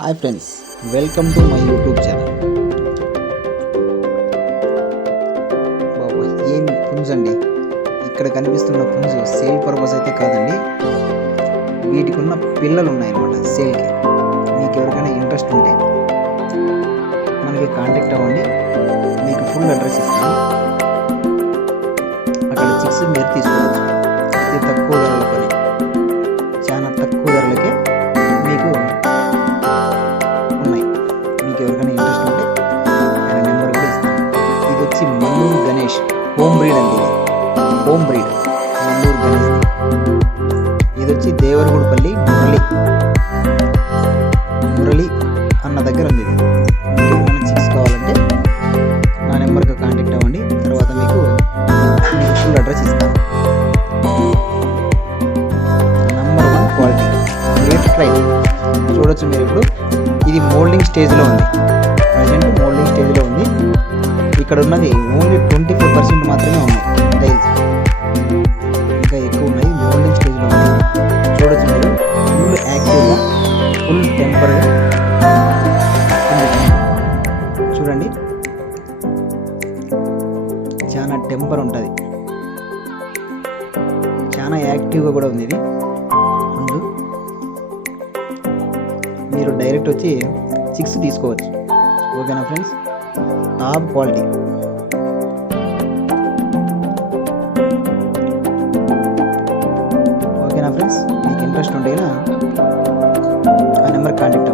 Hi friends, welcome to my YouTube channel. బాబా ఏం పుంజండి, ఇక్కడ కనిపిస్తున్న పుంజు సేల్ పర్పస్ అయితే కాదండి. వీటికి ఉన్న పిల్లలు ఉన్నాయన్నమాట సేల్కి. మీకు ఎవరికైనా ఇంట్రెస్ట్ ఉంటే మనకి కాంటాక్ట్ అవ్వండి, మీకు ఫుల్ అడ్రస్ ఇస్తాను. అక్కడ చిక్స్ మీరు తీసుకోవచ్చు. అతి తక్కువ ధరల పని, చాలా తక్కువ ధరలకే మీకు ఉన్నాయి. మీకు ఎవరికైనా ఇంట్రెస్ట్ ఉంటే ఆయన నెంబర్ కూడా ఇస్తాను. ఇది వచ్చి మల్లూరు గణేష్ హోమ్ బ్రీడ్ అండి. ఇది హోమ్ బ్రీడ్ మల్లూరు గణేష్. ఇది వచ్చి దేవరగూడపల్లి మురళి అన్న దగ్గర ఉంది. ఇది మీకు ఏమైనా చిక్స్ కావాలంటే నా నెంబర్కి కాంటాక్ట్ అవ్వండి. తర్వాత మీకు ఫుల్ అడ్రస్ ఇస్తాను. Number 1 quality, great trail. చూడొచ్చు మీరు. ఇప్పుడు ఇది మోల్డింగ్ స్టేజ్లో ఉంది, ప్రజెంట్ మోల్డింగ్ స్టేజ్లో ఉంది. ఇక్కడ ఉన్నది ఓన్లీ 25% మాత్రమే ఉన్నాయి టైల్స్, ఇంకా ఎక్కువ ఉన్నాయి. మోల్డింగ్ స్టేజ్లో ఉంది. చూడొచ్చు మీరు. ఫుల్ యాక్టివ్గా, ఫుల్ టెంపర్గా చూడండి. చాలా టెంపర్ ఉంటుంది, చాలా యాక్టివ్గా కూడా ఉంది ఇది. ముందు మీరు డైరెక్ట్ వచ్చి చిక్స్ తీసుకోవచ్చు. ఓకేనా ఫ్రెండ్స్, టాప్ క్వాలిటీ. ఓకేనా ఫ్రెండ్స్, మీకు ఇంట్రెస్ట్ ఉంటే ఆ నెంబర్ కాంటాక్ట్